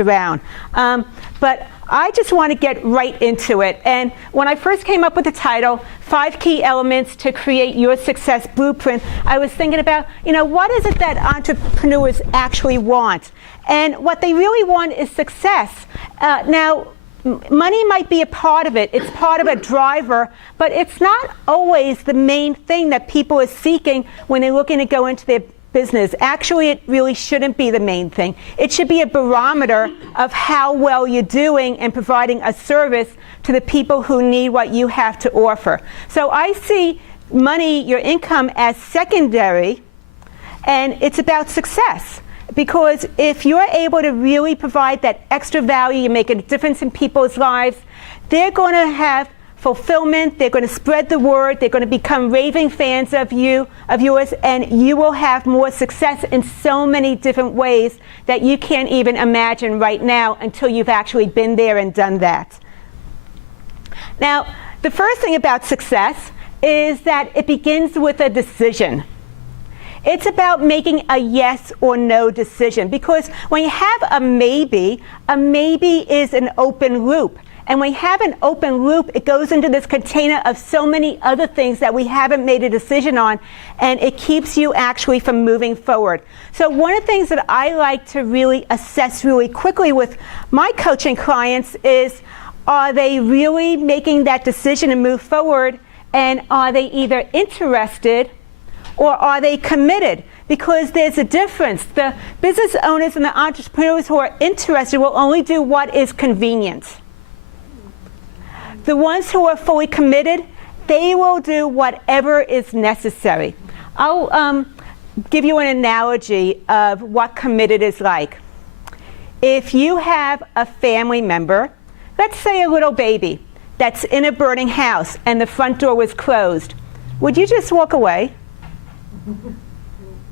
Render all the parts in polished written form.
switched around. But I just want to get right into it. And when I first came up with the title, 5 Key Elements to Create Your Success Blueprint, I was thinking about, what is it that entrepreneurs actually want? And what they really want is success. Now, money might be a part of it. It's part of a driver, but it's not always the main thing that people are seeking when they're looking to go into their business. Actually, it really shouldn't be the main thing. It should be a barometer of how well you're doing and providing a service to the people who need what you have to offer. So I see money, your income, as secondary, and it's about success. Because if you're able to really provide that extra value, you make a difference in people's lives, they're going to have fulfillment, they're going to spread the word, they're going to become raving fans of yours, and you will have more success in so many different ways that you can't even imagine right now until you've actually been there and done that. Now, the first thing about success is that it begins with a decision. It's about making a yes or no decision, because when you have a maybe is an open loop. And when you have an open loop, it goes into this container of so many other things that we haven't made a decision on, and it keeps you actually from moving forward. So one of the things that I like to really assess really quickly with my coaching clients is, are they really making that decision to move forward, and are they either interested or are they committed? Because there's a difference. The business owners and the entrepreneurs who are interested will only do what is convenient. The ones who are fully committed, they will do whatever is necessary. I'll give you an analogy of what committed is like. If you have a family member, let's say a little baby, that's in a burning house and the front door was closed, would you just walk away?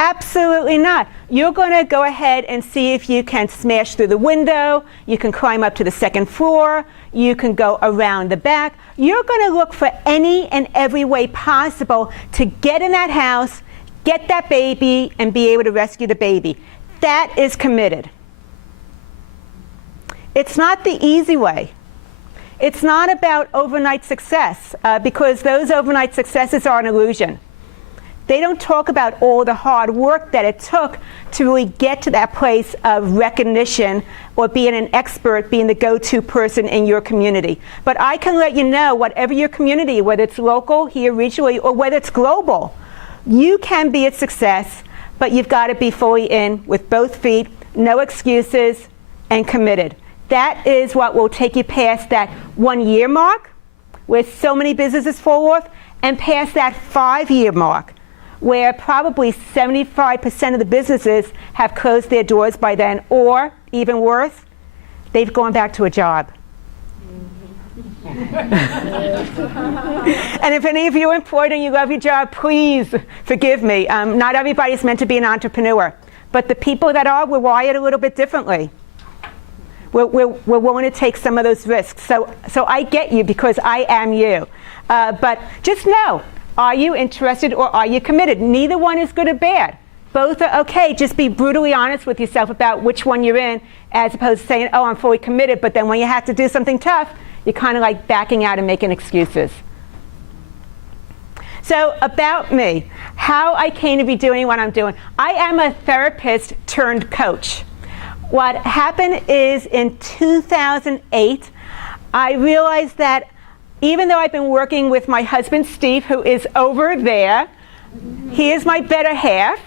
Absolutely not. You're going to go ahead and see if you can smash through the window, you can climb up to the second floor, you can go around the back. You're going to look for any and every way possible to get in that house, get that baby, and be able to rescue the baby. That is committed. It's not the easy way. It's not about overnight success, because those overnight successes are an illusion. They don't talk about all the hard work that it took to really get to that place of recognition or being an expert, being the go-to person in your community. But I can let you know, whatever your community, whether it's local, here regionally, or whether it's global, you can be a success, but you've got to be fully in with both feet, no excuses, and committed. That is what will take you past that 1-year mark, where so many businesses fall off, and past that 5-year mark, where probably 75% of the businesses have closed their doors by then, or even worse, they've gone back to a job. And if any of you are employed and you love your job, please forgive me. Not everybody is meant to be an entrepreneur, but the people that are, we're wired a little bit differently. We're willing to take some of those risks. So I get you, because I am you. But just know, are you interested or are you committed? Neither one is good or bad. Both are okay. Just be brutally honest with yourself about which one you're in, as opposed to saying, oh, I'm fully committed, but then when you have to do something tough, you're kind of like backing out and making excuses. So about me, how I came to be doing what I'm doing. I am a therapist turned coach. What happened is in 2008, I realized that even though I've been working with my husband, Steve, who is over there, he is my better half.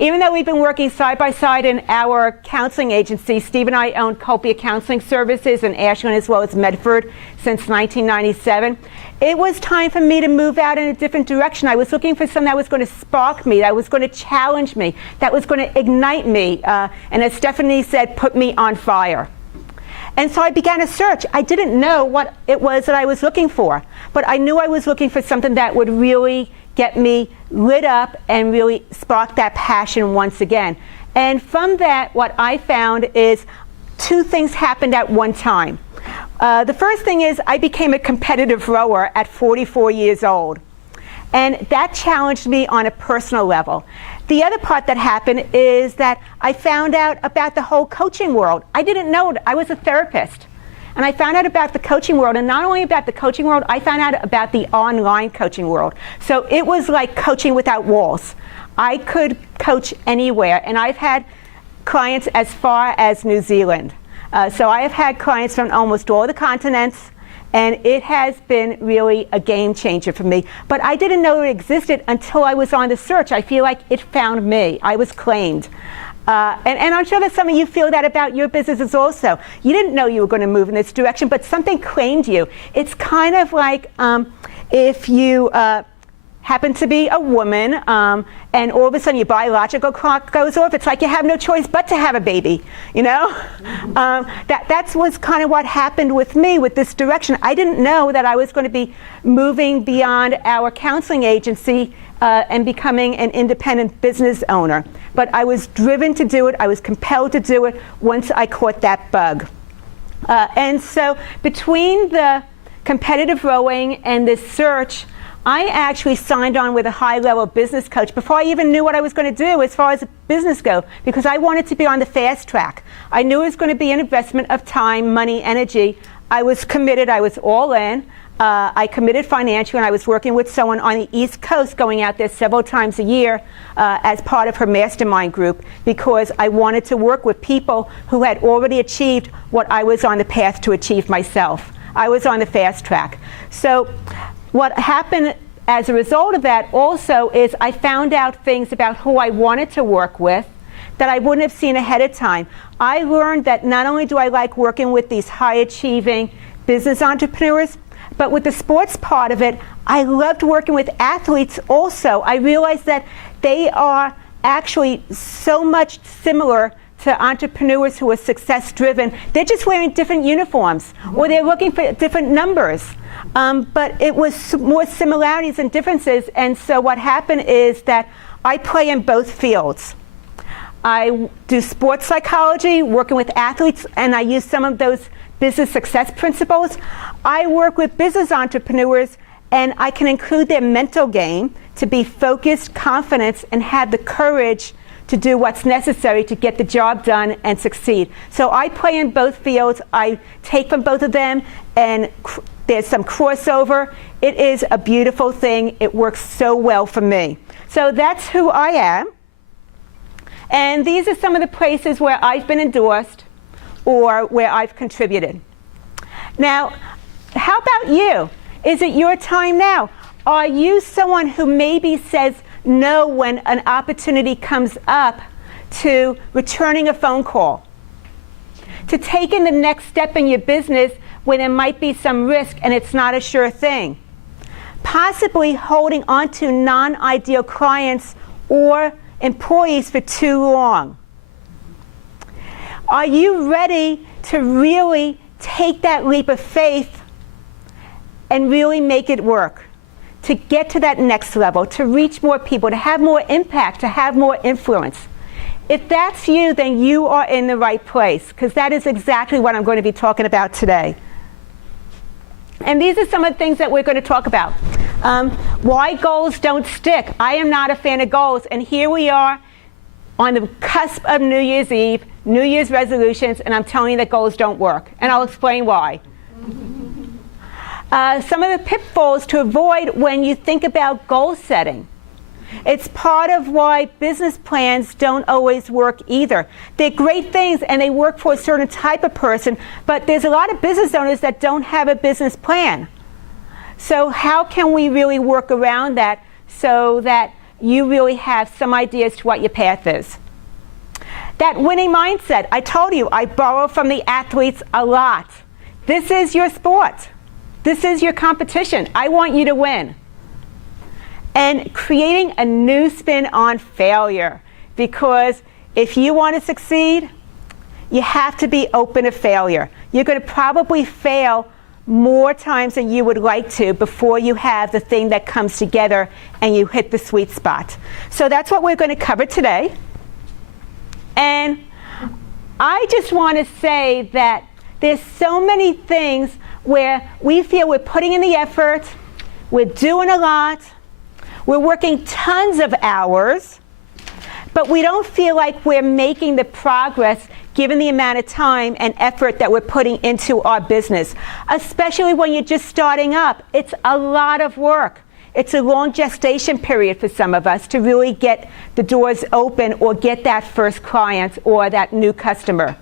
Even though we've been working side by side in our counseling agency, Steve and I own Copia Counseling Services in Ashland as well as Medford since 1997. It was time for me to move out in a different direction. I was looking for something that was going to spark me, that was going to challenge me, that was going to ignite me, and as Stephanie said, put me on fire. And so I began a search. I didn't know what it was that I was looking for, but I knew I was looking for something that would really get me lit up and really spark that passion once again. And from that, what I found is 2 things happened at one time. The first thing is I became a competitive rower at 44 years old. And that challenged me on a personal level. the other part that happened is that I found out about the whole coaching world. I didn't know it. I was a therapist. And I found out about the coaching world, and not only about the coaching world, I found out about the online coaching world. So it was like coaching without walls. I could coach anywhere, and I've had clients as far as New Zealand. So I have had clients from almost all the continents, and it has been really a game changer for me. But I didn't know it existed until I was on the search. I feel like it found me. I was claimed. And I'm sure that some of you feel that about your businesses also. You didn't know you were going to move in this direction, but something claimed you. It's kind of like if you happen to be a woman and all of a sudden your biological clock goes off. It's like you have no choice but to have a baby, you know? That was kind of what happened with me with this direction. I didn't know that I was going to be moving beyond our counseling agency and becoming an independent business owner. But I was driven to do it. I was compelled to do it once I caught that bug. And so between the competitive rowing and this search, I actually signed on with a high-level business coach before I even knew what I was going to do as far as business go, because I wanted to be on the fast track. I knew it was going to be an investment of time, money, energy. I was committed. I was all in. I committed financially, and I was working with someone on the East Coast, going out there several times a year as part of her mastermind group, because I wanted to work with people who had already achieved what I was on the path to achieve myself. I was on the fast track. So what happened as a result of that also is I found out things about who I wanted to work with that I wouldn't have seen ahead of time. I learned that not only do I like working with these high-achieving business entrepreneurs, but with the sports part of it, I loved working with athletes also. I realized that they are actually so much similar to entrepreneurs who are success-driven. They're just wearing different uniforms, or they're looking for different numbers. But it was more similarities than differences, and so what happened is that I play in both fields. I do sports psychology, working with athletes, and I use some of those business success principles. I work with business entrepreneurs, and I can include their mental game to be focused, confident, and have the courage to do what's necessary to get the job done and succeed. So I play in both fields. I take from both of them, and there's some crossover. It is a beautiful thing. It works so well for me. So that's who I am. And these are some of the places where I've been endorsed or where I've contributed. Now, how about you? Is it your time now? Are you someone who maybe says no when an opportunity comes up to returning a phone call, to taking the next step in your business when there might be some risk and it's not a sure thing, possibly holding on to non-ideal clients or employees for too long? Are you ready to really take that leap of faith and really make it work, to get to that next level, to reach more people, to have more impact, to have more influence? If that's you, then you are in the right place, because that is exactly what I'm going to be talking about today. And these are some of the things that we're going to talk about. Why goals don't stick. I am not a fan of goals, and here we are on the cusp of New Year's Eve, New Year's resolutions, and I'm telling you that goals don't work, and I'll explain why. Some of the pitfalls to avoid when you think about goal setting. It's part of why business plans don't always work either. They're great things and they work for a certain type of person, but there's a lot of business owners that don't have a business plan. So how can we really work around that so that you really have some idea as to what your path is? That winning mindset. I told you, I borrow from the athletes a lot. This is your sport. This is your competition. I want you to win. And creating a new spin on failure, because if you want to succeed, you have to be open to failure. You're going to probably fail more times than you would like to before you have the thing that comes together and you hit the sweet spot. So that's what we're going to cover today. And I just want to say that there's so many things where we feel we're putting in the effort, we're doing a lot, we're working tons of hours, but we don't feel like we're making the progress given the amount of time and effort that we're putting into our business, especially when you're just starting up. It's a lot of work. It's a long gestation period for some of us to really get the doors open or get that first client or that new customer.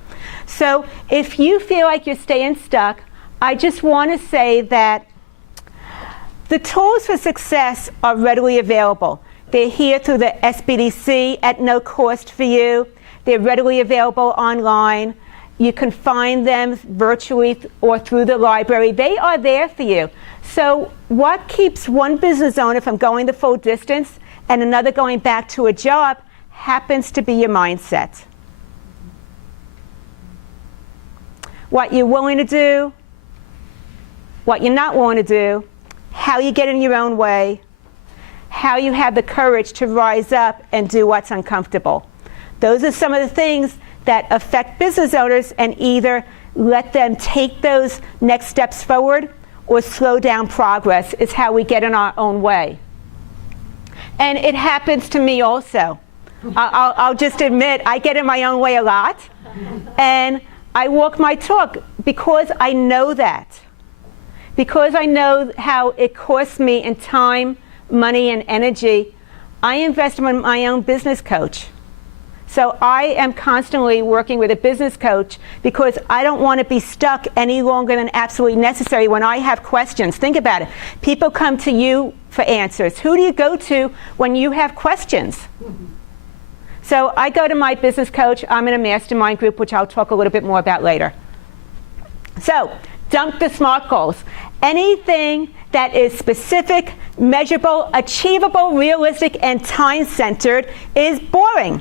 So if you feel like you're staying stuck, I just want to say that the tools for success are readily available. They're here through the SBDC at no cost for you. They're readily available online. You can find them virtually or through the library. They are there for you. So what keeps one business owner from going the full distance and another going back to a job happens to be your mindset. What you're willing to do, what you're not willing to do, how you get in your own way, how you have the courage to rise up and do what's uncomfortable. Those are some of the things that affect business owners and either let them take those next steps forward or slow down progress is how we get in our own way. And it happens to me also. I'll just admit, I get in my own way a lot. And I walk my talk because I know that. Because I know how it costs me in time, money, and energy, I invest in my own business coach. So I am constantly working with a business coach because I don't want to be stuck any longer than absolutely necessary when I have questions. Think about it. People come to you for answers. Who do you go to when you have questions? So I go to my business coach. I'm in a mastermind group, which I'll talk a little bit more about later. So dump the SMART goals. Anything that is specific, measurable, achievable, realistic, and time-centered is boring.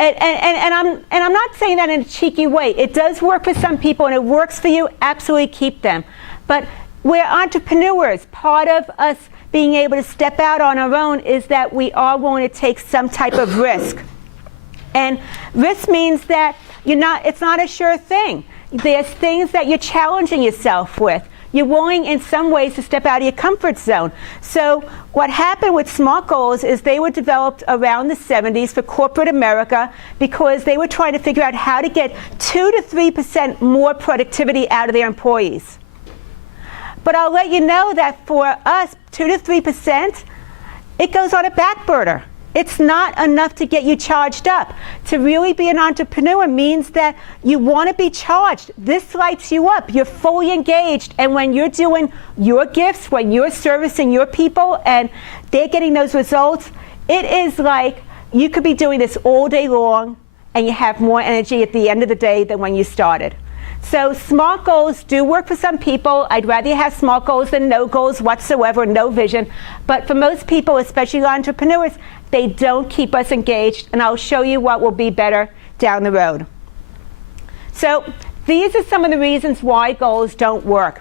And I'm not saying that in a cheeky way. It does work for some people, and it works for you. Absolutely keep them. But we're entrepreneurs. Part of us being able to step out on our own is that we are willing to take some type of risk. And risk means that it's not a sure thing. There's things that you're challenging yourself with. You're willing in some ways to step out of your comfort zone. So what happened with SMART goals is they were developed around the 70s for corporate America because they were trying to figure out how to get 2 to 3% more productivity out of their employees. But I'll let you know that for us, 2 to 3%, it goes on a back burner. It's not enough to get you charged up. To really be an entrepreneur means that you want to be charged. This lights you up. You're fully engaged. And when you're doing your gifts, when you're servicing your people and they're getting those results, it is like you could be doing this all day long and you have more energy at the end of the day than when you started. So SMART goals do work for some people. I'd rather you have SMART goals than no goals whatsoever, no vision. But for most people, especially entrepreneurs, they don't keep us engaged, and I'll show you what will be better down the road. So these are some of the reasons why goals don't work.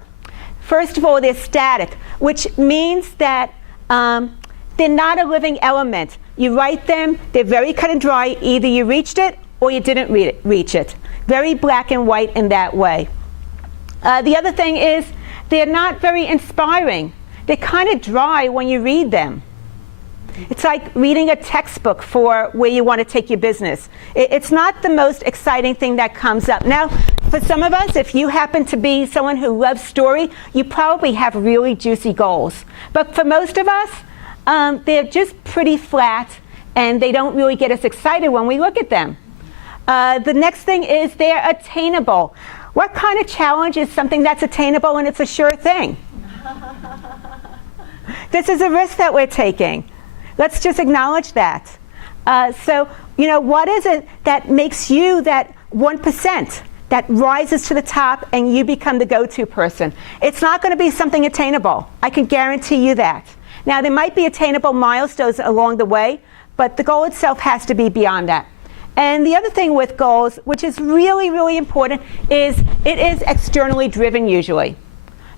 First of all, they're static, which means that they're not a living element. You write them, they're very cut and dry. Either you reached it or you didn't reach it. Very black and white in that way. The other thing is they're not very inspiring. They're kind of dry when you read them. It's like reading a textbook for where you want to take your business. It's not the most exciting thing that comes up. Now, for some of us, if you happen to be someone who loves story, you probably have really juicy goals. But for most of us, they're just pretty flat, and they don't really get us excited when we look at them. The next thing is they're attainable. What kind of challenge is something that's attainable and it's a sure thing? This is a risk that we're taking. Let's just acknowledge that. So, what is it that makes you that 1% that rises to the top and you become the go-to person? It's not going to be something attainable. I can guarantee you that. Now, there might be attainable milestones along the way, but the goal itself has to be beyond that. And the other thing with goals, which is really, really important, is it is externally driven usually.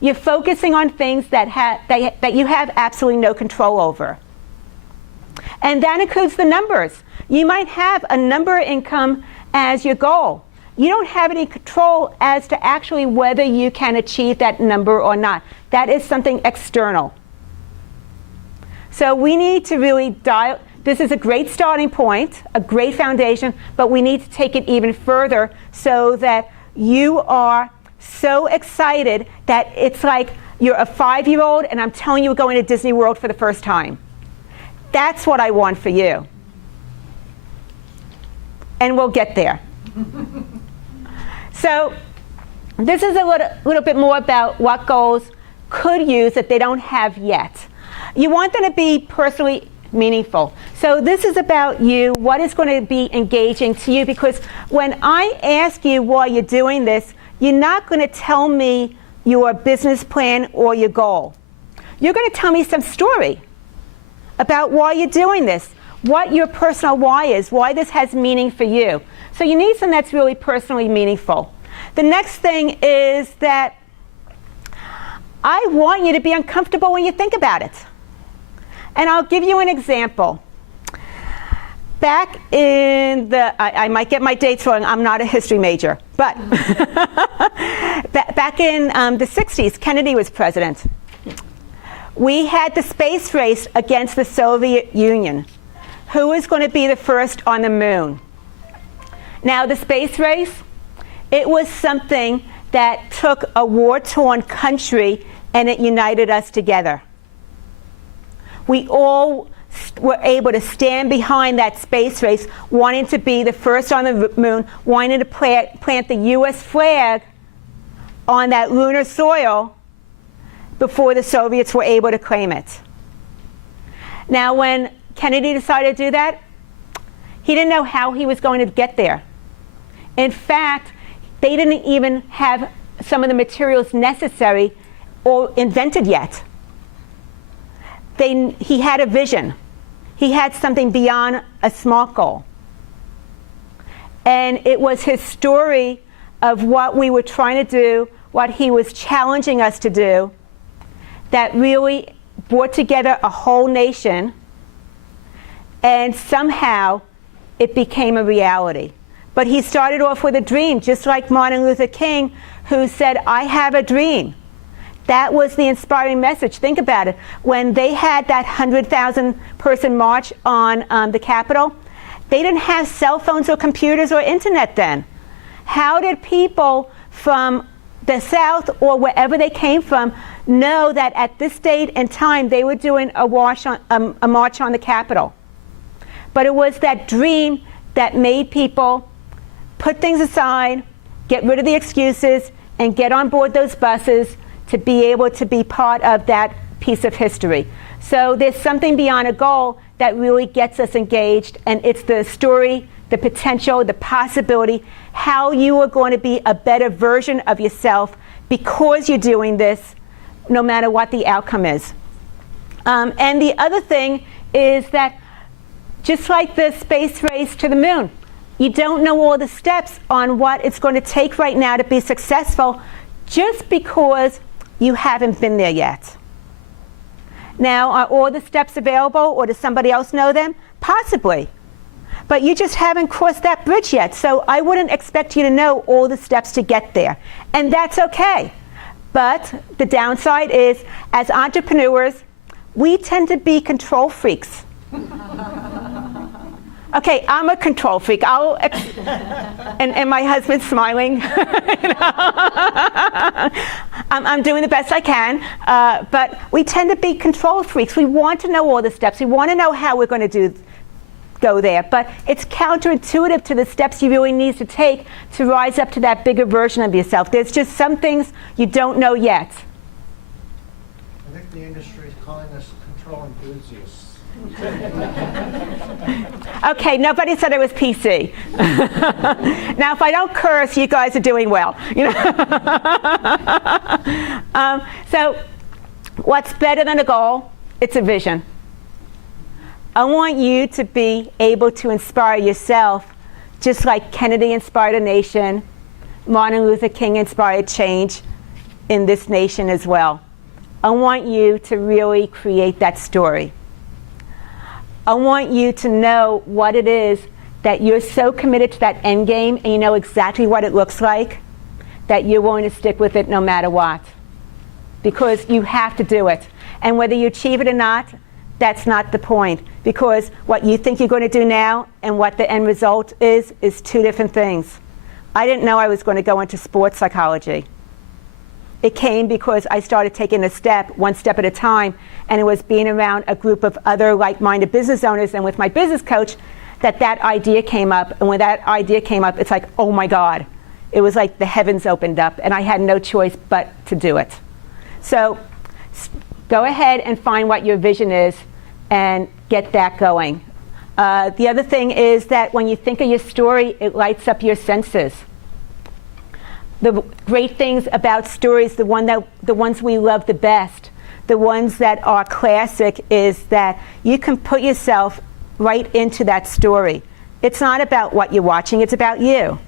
You're focusing on things that you have absolutely no control over. And that includes the numbers. You might have a number income as your goal. You don't have any control as to actually whether you can achieve that number or not. That is something external. So we need to really this is a great starting point, a great foundation, but we need to take it even further so that you are so excited that it's like you're a 5-year-old and I'm telling you we're going to Disney World for the first time. That's what I want for you. And we'll get there. So this is a little bit more about what goals could use that they don't have yet. You want them to be personally meaningful. So this is about you, what is going to be engaging to you, because when I ask you why you're doing this, you're not going to tell me your business plan or your goal. You're going to tell me some story about why you're doing this, what your personal why is, why this has meaning for you. So you need something that's really personally meaningful. The next thing is that I want you to be uncomfortable when you think about it. And I'll give you an example. Back in the, I might get my dates wrong, I'm not a history major, but back in the 60s, Kennedy was president. We had the space race against the Soviet Union. Who was going to be the first on the moon? Now, the space race, it was something that took a war-torn country and it united us together. We all were able to stand behind that space race, wanting to be the first on the moon, wanting to plant the U.S. flag on that lunar soil before the Soviets were able to claim it. Now, when Kennedy decided to do that, he didn't know how he was going to get there. In fact, they didn't even have some of the materials necessary or invented yet. He had a vision. He had something beyond a smart goal. And it was his story of what we were trying to do, what he was challenging us to do, that really brought together a whole nation, and somehow it became a reality. But he started off with a dream, just like Martin Luther King, who said, I have a dream. That was the inspiring message. Think about it. When they had that 100,000 person march on the Capitol, they didn't have cell phones or computers or internet then. How did people from the South or wherever they came from know that at this date and time they were doing a march on the Capitol? But it was that dream that made people put things aside, get rid of the excuses, and get on board those buses to be able to be part of that piece of history. So there's something beyond a goal that really gets us engaged, and it's the story, the potential, the possibility, how you are going to be a better version of yourself because you're doing this, no matter what the outcome is. And the other thing is that just like the space race to the moon, you don't know all the steps on what it's going to take right now to be successful just because you haven't been there yet. Now, are all the steps available, or does somebody else know them? Possibly. But you just haven't crossed that bridge yet, so I wouldn't expect you to know all the steps to get there. And that's okay. But the downside is, as entrepreneurs, we tend to be control freaks. Okay, I'm a control freak. And my husband's smiling. I'm doing the best I can, but we tend to be control freaks. We want to know all the steps. We want to know how we're going to go there, but it's counterintuitive to the steps you really need to take to rise up to that bigger version of yourself. There's just some things you don't know yet. I think the industry is calling us control enthusiasts. Okay, nobody said it was PC. Now, if I don't curse, you guys are doing well. You know? So, what's better than a goal? It's a vision. I want you to be able to inspire yourself, just like Kennedy inspired a nation, Martin Luther King inspired change in this nation as well. I want you to really create that story. I want you to know what it is that you're so committed to that end game, and you know exactly what it looks like, that you're willing to stick with it no matter what. Because you have to do it. And whether you achieve it or not, that's not the point. because what you think you're going to do now and what the end result is two different things. I didn't know I was going to go into sports psychology. It came because I started taking a step, one step at a time, and it was being around a group of other like-minded business owners and with my business coach that idea came up. And when that idea came up, it's like, oh my God. It was like the heavens opened up and I had no choice but to do it. So go ahead and find what your vision is and get that going. The other thing is that when you think of your story, it lights up your senses. The great things about stories, the ones we love the best, the ones that are classic, is that you can put yourself right into that story. It's not about what you're watching, it's about you.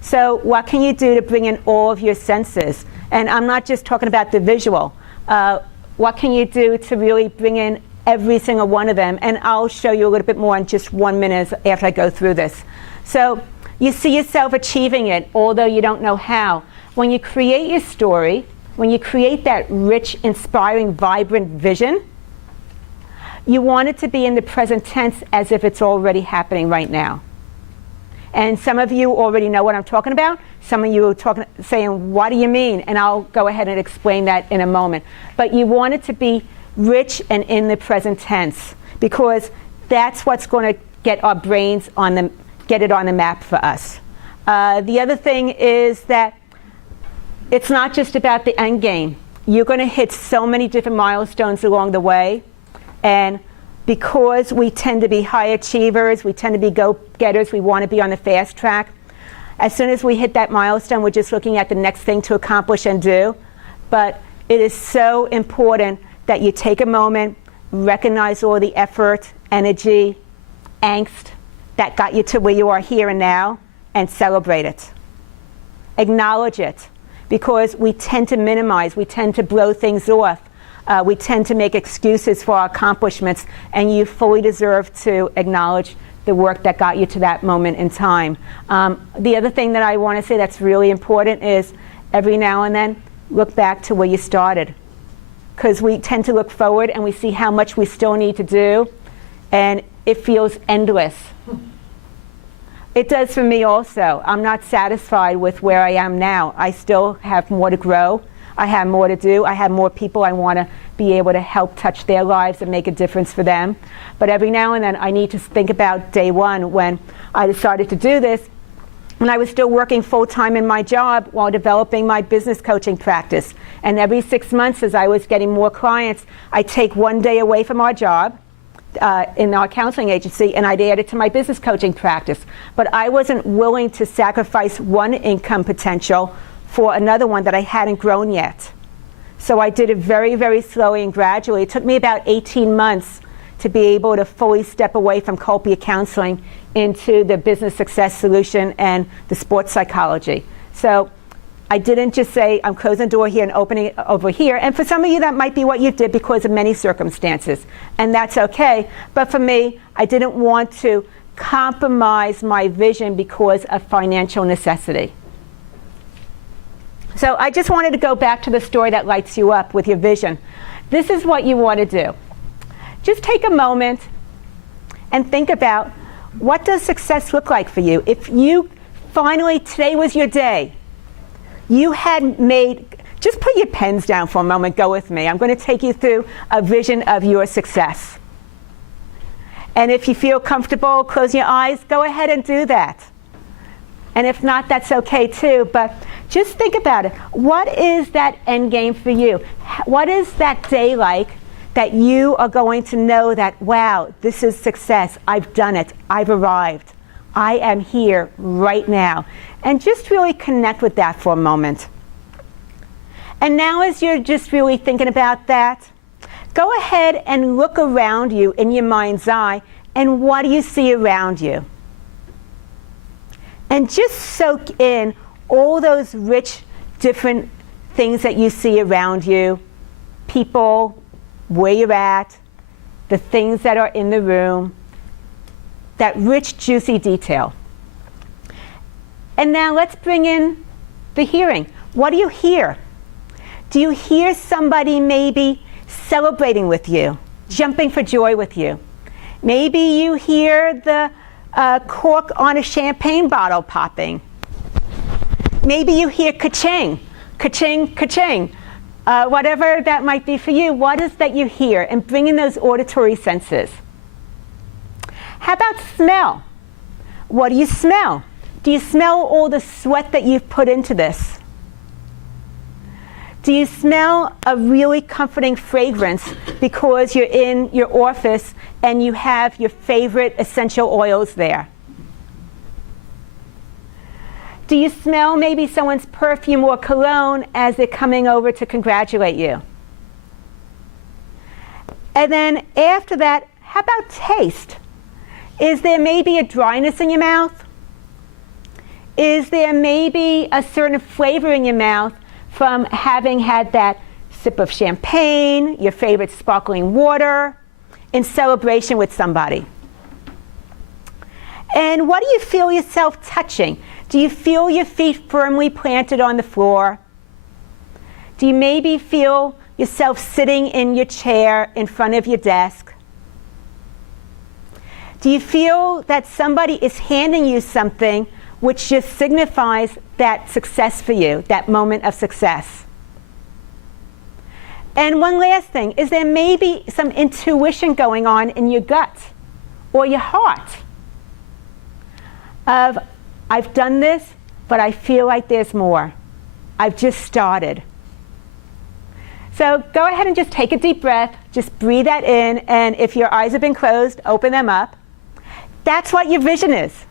So what can you do to bring in all of your senses? And I'm not just talking about the visual. What can you do to really bring in every single one of them? And I'll show you a little bit more in just 1 minute after I go through this. So you see yourself achieving it, although you don't know how. When you create your story, when you create that rich, inspiring, vibrant vision, you want it to be in the present tense as if it's already happening right now. And some of you already know what I'm talking about. Some of you are saying, what do you mean? And I'll go ahead and explain that in a moment. But you want it to be rich and in the present tense, because that's what's going to get our brains get it on the map for us. The other thing is that it's not just about the end game. You're going to hit so many different milestones along the way, and because we tend to be high achievers, we tend to be go-getters, we want to be on the fast track. As soon as we hit that milestone, we're just looking at the next thing to accomplish and do. But it is so important that you take a moment, recognize all the effort, energy, angst that got you to where you are here and now, and celebrate it. Acknowledge it, because we tend to minimize, we tend to blow things off. We tend to make excuses for our accomplishments, and you fully deserve to acknowledge the work that got you to that moment in time. The other thing that I want to say that's really important is every now and then, look back to where you started. Because we tend to look forward and we see how much we still need to do, and it feels endless. It does for me also. I'm not satisfied with where I am now. I still have more to grow. I have more to do. I have more people I want to be able to help touch their lives and make a difference for them. But every now and then I need to think about day one when I decided to do this, when I was still working full-time in my job while developing my business coaching practice. And every 6 months, as I was getting more clients, I'd take 1 day away from our job in our counseling agency, and I'd add it to my business coaching practice. But I wasn't willing to sacrifice one income potential for another one that I hadn't grown yet. So I did it very, very slowly and gradually. It took me about 18 months to be able to fully step away from Copia Counseling into the business success solution and the sports psychology. So I didn't just say, I'm closing the door here and opening it over here. And for some of you, that might be what you did because of many circumstances. And that's okay. But for me, I didn't want to compromise my vision because of financial necessity. So I just wanted to go back to the story that lights you up with your vision. This is what you want to do. Just take a moment and think about, what does success look like for you? If you finally, today was your day, you had made, just put your pens down for a moment, go with me. I'm going to take you through a vision of your success. And if you feel comfortable closing your eyes, go ahead and do that. And if not, that's okay too. But just think about it. What is that end game for you? What is that day like that you are going to know that, wow, this is success. I've done it. I've arrived. I am here right now. And just really connect with that for a moment. And now as you're just really thinking about that, go ahead and look around you in your mind's eye, and what do you see around you? And just soak in all those rich, different things that you see around you, people, where you're at, the things that are in the room, that rich, juicy detail. And now let's bring in the hearing. What do you hear? Do you hear somebody maybe celebrating with you, jumping for joy with you? Maybe you hear the cork on a champagne bottle popping. Maybe you hear ka-ching, ka-ching, ka-ching. Whatever that might be for you, what is that you hear? And bring in those auditory senses. How about smell? What do you smell? Do you smell all the sweat that you've put into this? Do you smell a really comforting fragrance because you're in your office and you have your favorite essential oils there? Do you smell maybe someone's perfume or cologne as they're coming over to congratulate you? And then after that, how about taste? Is there maybe a dryness in your mouth? Is there maybe a certain flavor in your mouth from having had that sip of champagne, your favorite sparkling water, in celebration with somebody? And what do you feel yourself touching? Do you feel your feet firmly planted on the floor? Do you maybe feel yourself sitting in your chair in front of your desk? Do you feel that somebody is handing you something which just signifies that success for you, that moment of success? And one last thing, is there maybe some intuition going on in your gut or your heart of, I've done this, but I feel like there's more. I've just started. So go ahead and just take a deep breath, just breathe that in, and if your eyes have been closed, open them up. That's what your vision is.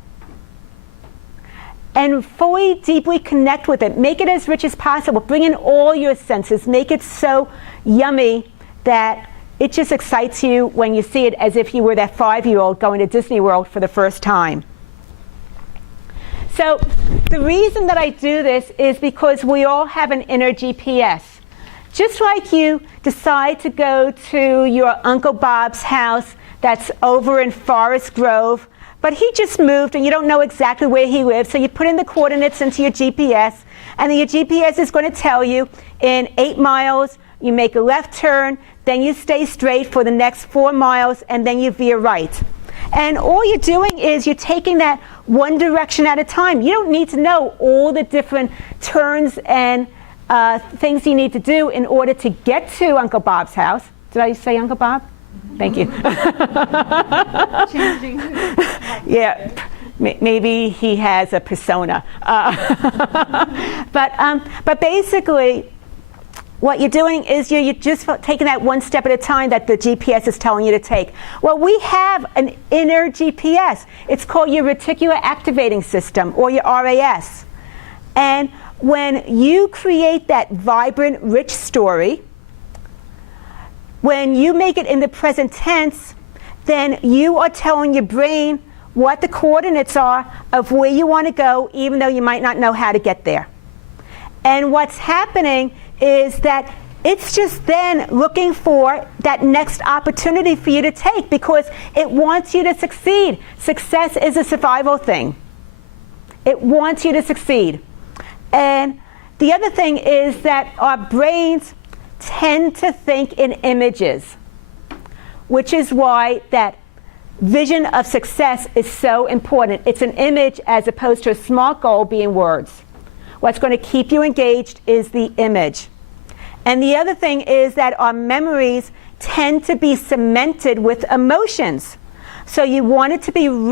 And fully, deeply connect with it. Make it as rich as possible. Bring in all your senses. Make it so yummy that it just excites you when you see it, as if you were that 5-year-old going to Disney World for the first time. So the reason that I do this is because we all have an inner GPS. Just like you decide to go to your Uncle Bob's house that's over in Forest Grove, but he just moved and you don't know exactly where he lives, so you put in the coordinates into your GPS, and then your GPS is going to tell you in 8 miles, you make a left turn, then you stay straight for the next 4 miles, and then you veer right. And all you're doing is you're taking that one direction at a time. You don't need to know all the different turns and things you need to do in order to get to Uncle Bob's house. Did I say Uncle Bob? Thank you. Changing. Yeah, maybe he has a persona. But basically, what you're doing is you're just taking that one step at a time that the GPS is telling you to take. Well, we have an inner GPS. It's called your reticular activating system, or your RAS. And when you create that vibrant, rich story, when you make it in the present tense, then you are telling your brain what the coordinates are of where you want to go, even though you might not know how to get there. And what's happening is that it's just then looking for that next opportunity for you to take, because it wants you to succeed. Success is a survival thing. It wants you to succeed. And the other thing is that our brains tend to think in images, which is why that vision of success is so important. It's an image as opposed to a SMART goal being words. What's going to keep you engaged is the image. And the other thing is that our memories tend to be cemented with emotions. So you want it to be rich.